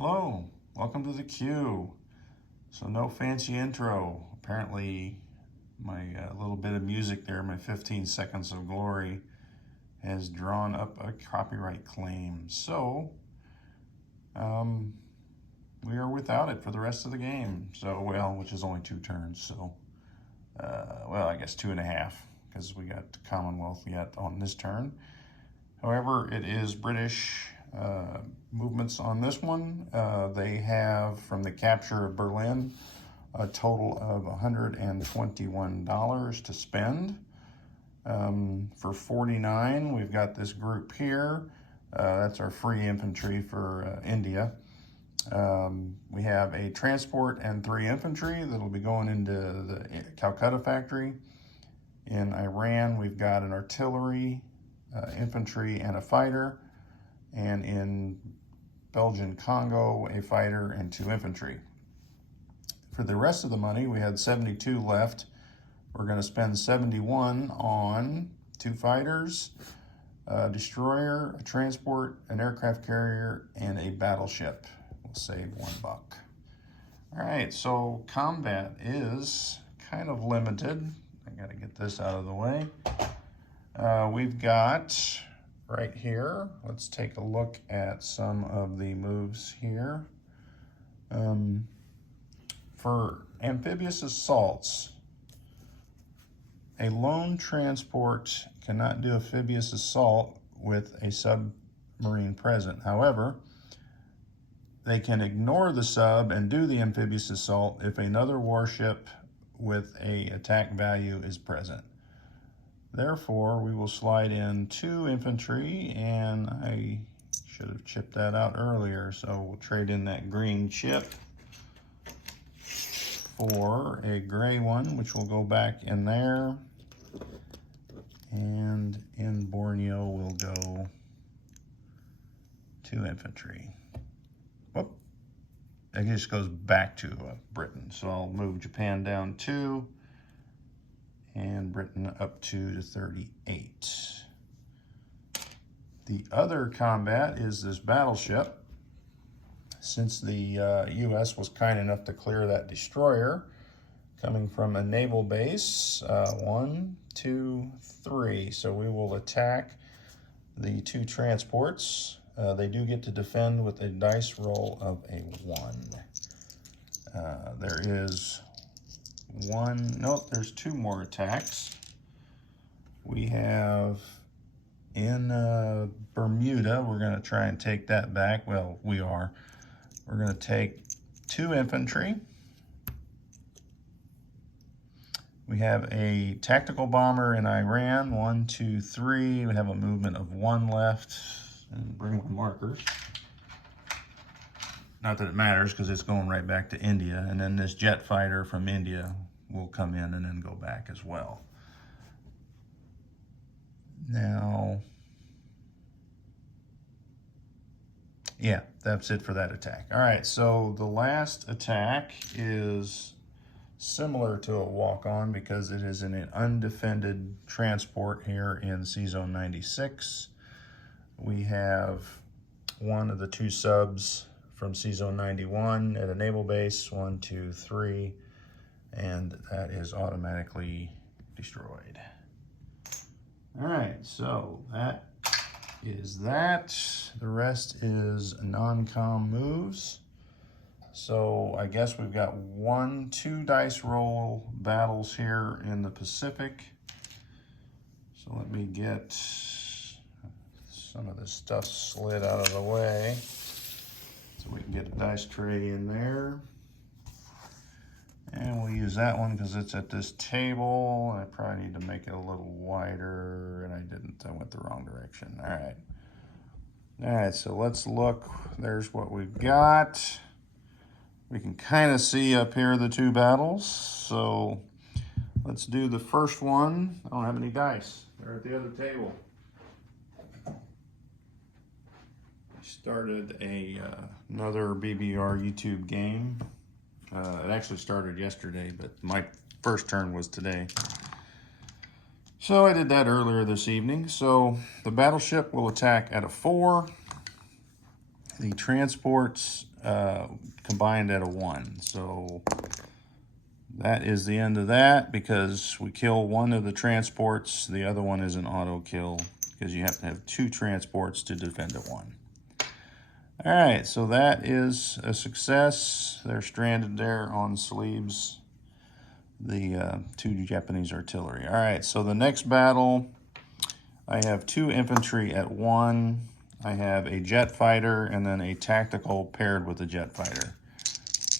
Hello, welcome to the queue. So no fancy intro. Apparently my little bit of music there, my 15 seconds of glory, has drawn up a copyright claim. So we are without it for the rest of the game. So, well, which is only 2 turns. So, well, I guess 2.5 because we got Commonwealth yet on this turn. However, it is British movements on this one. They have, from the capture of Berlin, a total of $121 to spend. For 49, we've got this group here. That's our free infantry for India. We have a transport and 3 infantry that'll be going into the Calcutta factory. In Iran, we've got an artillery, infantry, and a fighter. And in Belgian Congo, a fighter and 2 infantry. For the rest of the money, we had 72 left. We're going to spend 71 on 2 fighters, a destroyer, a transport, an aircraft carrier, and a battleship. We'll save $1. All right, so combat is kind of limited. I got to get this out of the way. We've got right here, let's take a look at some of the moves here. For amphibious assaults, a lone transport cannot do amphibious assault with a submarine present. However, they can ignore the sub and do the amphibious assault if another warship with an attack value is present. Therefore, we will slide in 2 infantry, and I should have chipped that out earlier, so we'll trade in that green chip for a gray one, which will go back in there. And in Borneo, we'll go 2 infantry. Whoop. It just goes back to Britain. So I'll move Japan down 2. And Britain up to 38. The other combat is this battleship. Since the U.S. was kind enough to clear that destroyer, coming from a naval base, 1, 2, 3. So we will attack the 2 transports. They do get to defend with a dice roll of a 1. There is there's 2 more attacks. We have in Bermuda, we're going to try and take that back. Well, we are. We're going to take 2 infantry. We have a tactical bomber in Iran, 1, 2, 3. We have a movement of 1 left. And bring my markers. Not that it matters because it's going right back to India. And then this jet fighter from India will come in and then go back as well. Now, yeah, that's it for that attack. All right, so the last attack is similar to a walk-on because it is in an undefended transport here in C-Zone 96. We have one of the 2 subs from C-Zone 91 at a naval base, 1, 2, 3, and that is automatically destroyed. All right, so that is that. The rest is non-com moves. So I guess we've got 1, 2 dice roll battles here in the Pacific. So let me get some of this stuff slid out of the way so we can get a dice tray in there. And we'll use that one because it's at this table. I probably need to make it a little wider, and I didn't. I went the wrong direction. All right. All right, so let's look. There's what we've got. We can kind of see up here the 2 battles. So let's do the first one. I don't have any dice. They're at the other table. I started another BBR YouTube game. It actually started yesterday, but my first turn was today. So I did that earlier this evening. So the battleship will attack at a 4. the transports combined at a 1. So that is the end of that, because we kill one of the transports. The other one is an auto kill, because you have to have 2 transports to defend at 1. All right, so that is a success. They're stranded there on Sleeves, the 2 Japanese artillery. All right, so the next battle, I have 2 infantry at 1. I have a jet fighter and then a tactical paired with a jet fighter.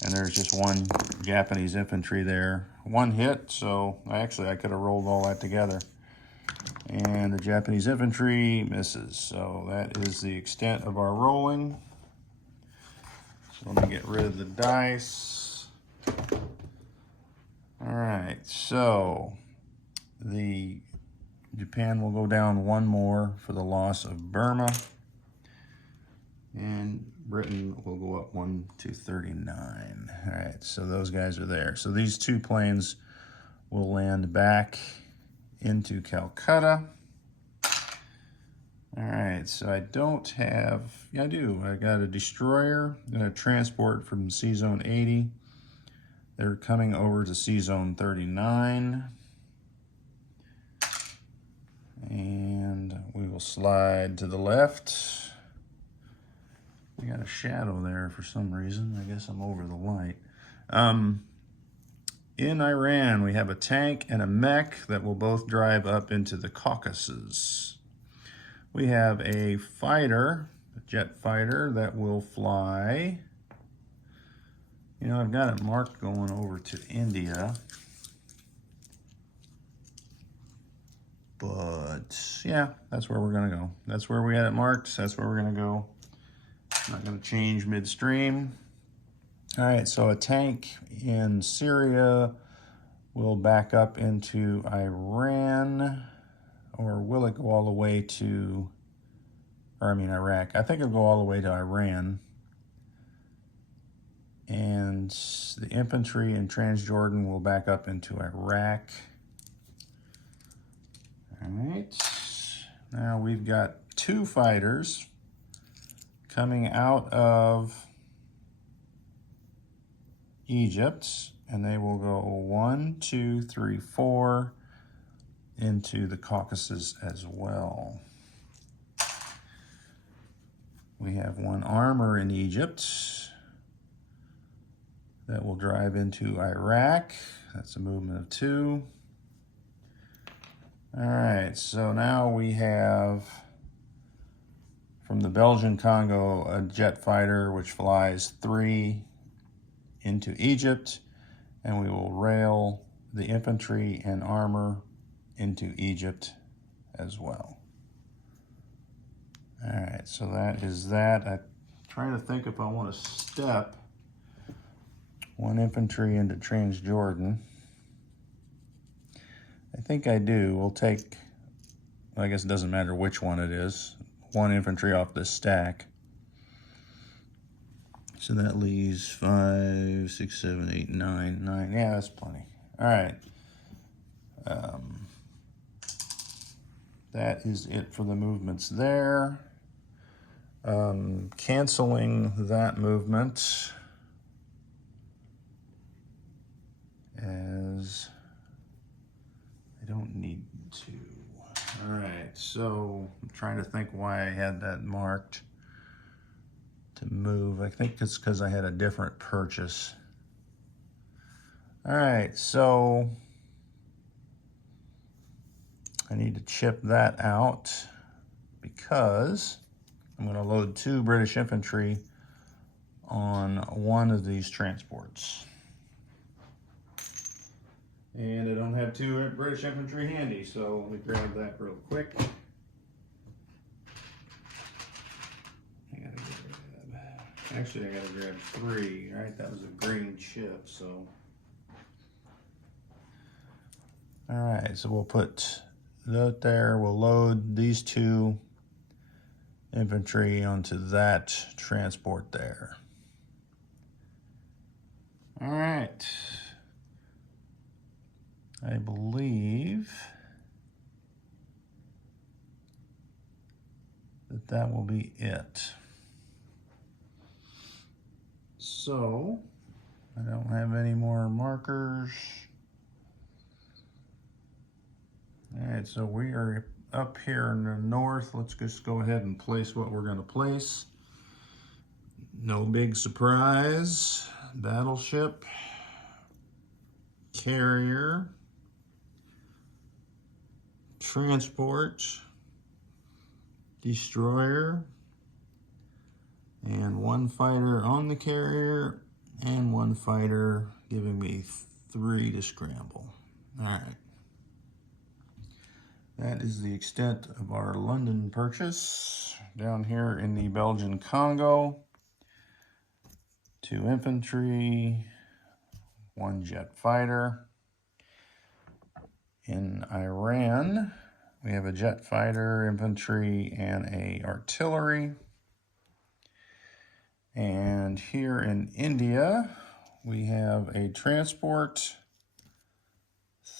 And there's just 1 Japanese infantry there. 1 hit, so I could have rolled all that together. And the Japanese infantry misses. So that is the extent of our rolling. So let me get rid of the dice. All right, so the Japan will go down 1 more for the loss of Burma. And Britain will go up 1 to 39. All right, so those guys are there. So these 2 planes will land back into Calcutta. All right, so I don't have, yeah, I do. I got a destroyer and a transport from Sea Zone 80. They're coming over to Sea Zone 39. And we will slide to the left. We got a shadow there for some reason. I guess I'm over the light. In Iran, we have a tank and a mech that will both drive up into the Caucasus. We have a fighter, a jet fighter, that will fly. You know, I've got it marked going over to India. But, yeah, that's where we're going to go. That's where we had it marked. That's where we're going to go. Not going to change midstream. All right, so a tank in Syria will back up into Iran, or will it go all the way to, Iraq? I think it'll go all the way to Iran. And the infantry in Transjordan will back up into Iraq. All right, now we've got 2 fighters coming out of Egypt, and they will go 1, 2, 3, 4 into the Caucasus as well. We have 1 armor in Egypt that will drive into Iraq. That's a movement of 2. All right, so now we have, from the Belgian Congo, a jet fighter which flies 3 into Egypt, and we will rail the infantry and armor into Egypt as well. All right, so that is that. I'm trying to think if I want to step 1 infantry into Transjordan. I think I do. We'll take, I guess it doesn't matter which one it is, 1 infantry off this stack. So that leaves 5, 6, 7, 8, 9, 9. Yeah, that's plenty. All right. That is it for the movements there. Canceling that movement as I don't need to. All right, so I'm trying to think why I had that marked to move. I think it's because I had a different purchase. All right, so I need to chip that out because I'm going to load 2 British infantry on 1 of these transports. And I don't have 2 British infantry handy, so let me grab that real quick. Actually, I gotta grab 3, right? That was a green chip, so. All right, so we'll put that there. We'll load these 2 infantry onto that transport there. All right. I believe that will be it. So, I don't have any more markers. All right, so we are up here in the north. Let's just go ahead and place what we're going to place. No big surprise. Battleship, carrier, transport, destroyer, and one fighter on the carrier, and one fighter, giving me 3 to scramble. All right. That is the extent of our London purchase. Down here in the Belgian Congo, 2 infantry, 1 jet fighter. In Iran, we have a jet fighter, infantry, and a artillery. And here in India, we have a transport,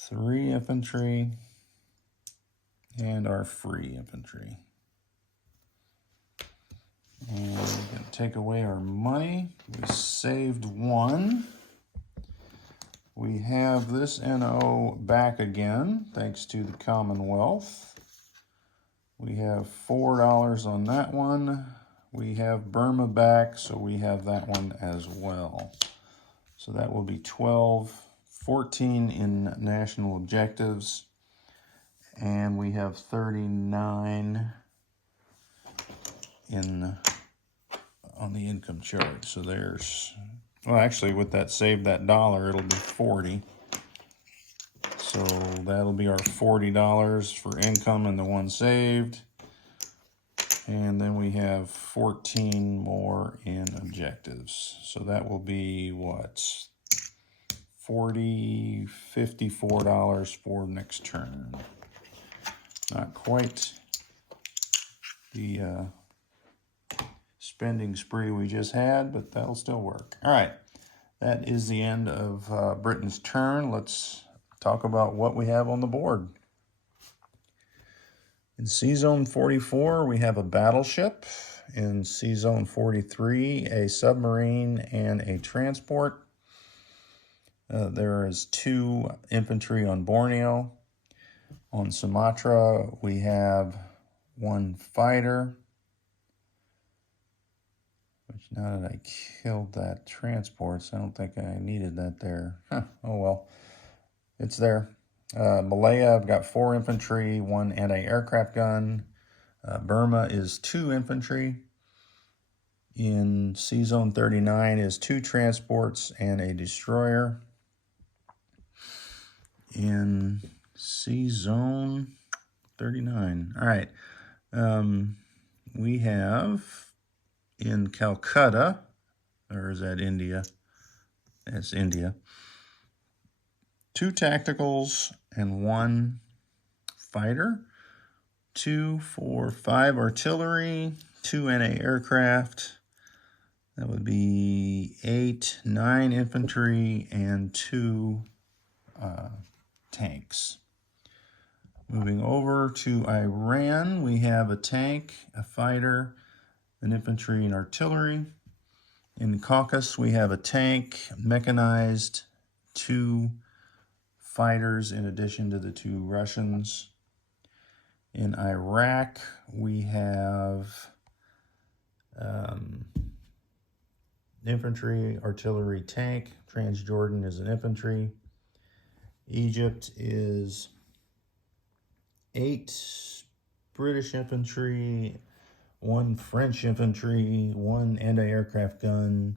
3 infantry, and our free infantry. And we're going to take away our money. We saved 1. We have this NO back again, thanks to the Commonwealth. We have $4 on that one. We have Burma back, so we have that one as well. So that will be 12, 14 in national objectives. And we have 39 on the income chart. So there's, well, actually with that save that dollar, it'll be 40. So that'll be our $40 for income and the one saved. And then we have 14 more in objectives. So that will be what? $54 for next turn. Not quite the spending spree we just had, but that'll still work. All right, that is the end of Britain's turn. Let's talk about what we have on the board. In C-Zone 44, we have a battleship. In C-Zone 43, a submarine and a transport. There is 2 infantry on Borneo. On Sumatra, we have 1 fighter. Which now that I killed that transport, so I don't think I needed that there. Huh, oh well, it's there. Malaya, I've got 4 infantry, 1 anti-aircraft gun. Burma is 2 infantry. In C-Zone 39 is 2 transports and a destroyer. In C-Zone 39, all right. We have in Calcutta, or is that India? That's India. 2 tacticals and 1 fighter. 2, 4, 5 artillery, 2 anti-aircraft. That would be 8, 9 infantry, and 2 tanks. Moving over to Iran, we have a tank, a fighter, an infantry, and artillery. In the Caucasus, we have a tank, mechanized, 2 fighters in addition to the 2 Russians. In Iraq, we have infantry, artillery, tank. Transjordan is an infantry. Egypt is 8 British infantry, 1 French infantry, 1 anti-aircraft gun,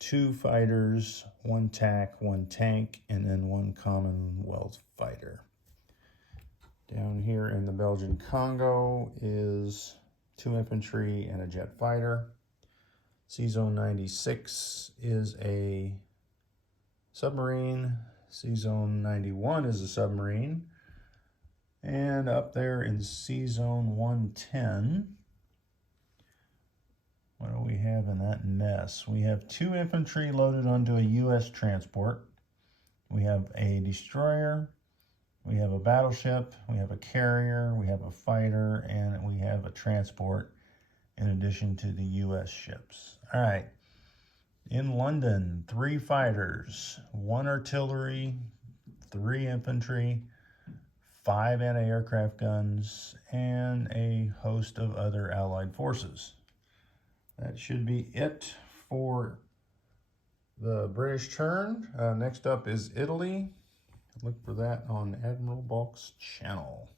2 fighters, 1 TAC, 1 tank, and then 1 Commonwealth fighter. Down here in the Belgian Congo is 2 infantry and a jet fighter. C-Zone 96 is a submarine. C-Zone 91 is a submarine. And up there in C-Zone 110, what do we have in that mess? We have 2 infantry loaded onto a U.S. transport. We have a destroyer. We have a battleship. We have a carrier. We have a fighter. And we have a transport in addition to the U.S. ships. All right. In London, 3 fighters, 1 artillery, 3 infantry, 5 anti-aircraft guns, and a host of other Allied forces. That should be it for the British turn. Next up is Italy. Look for that on Admiral Bulk's channel.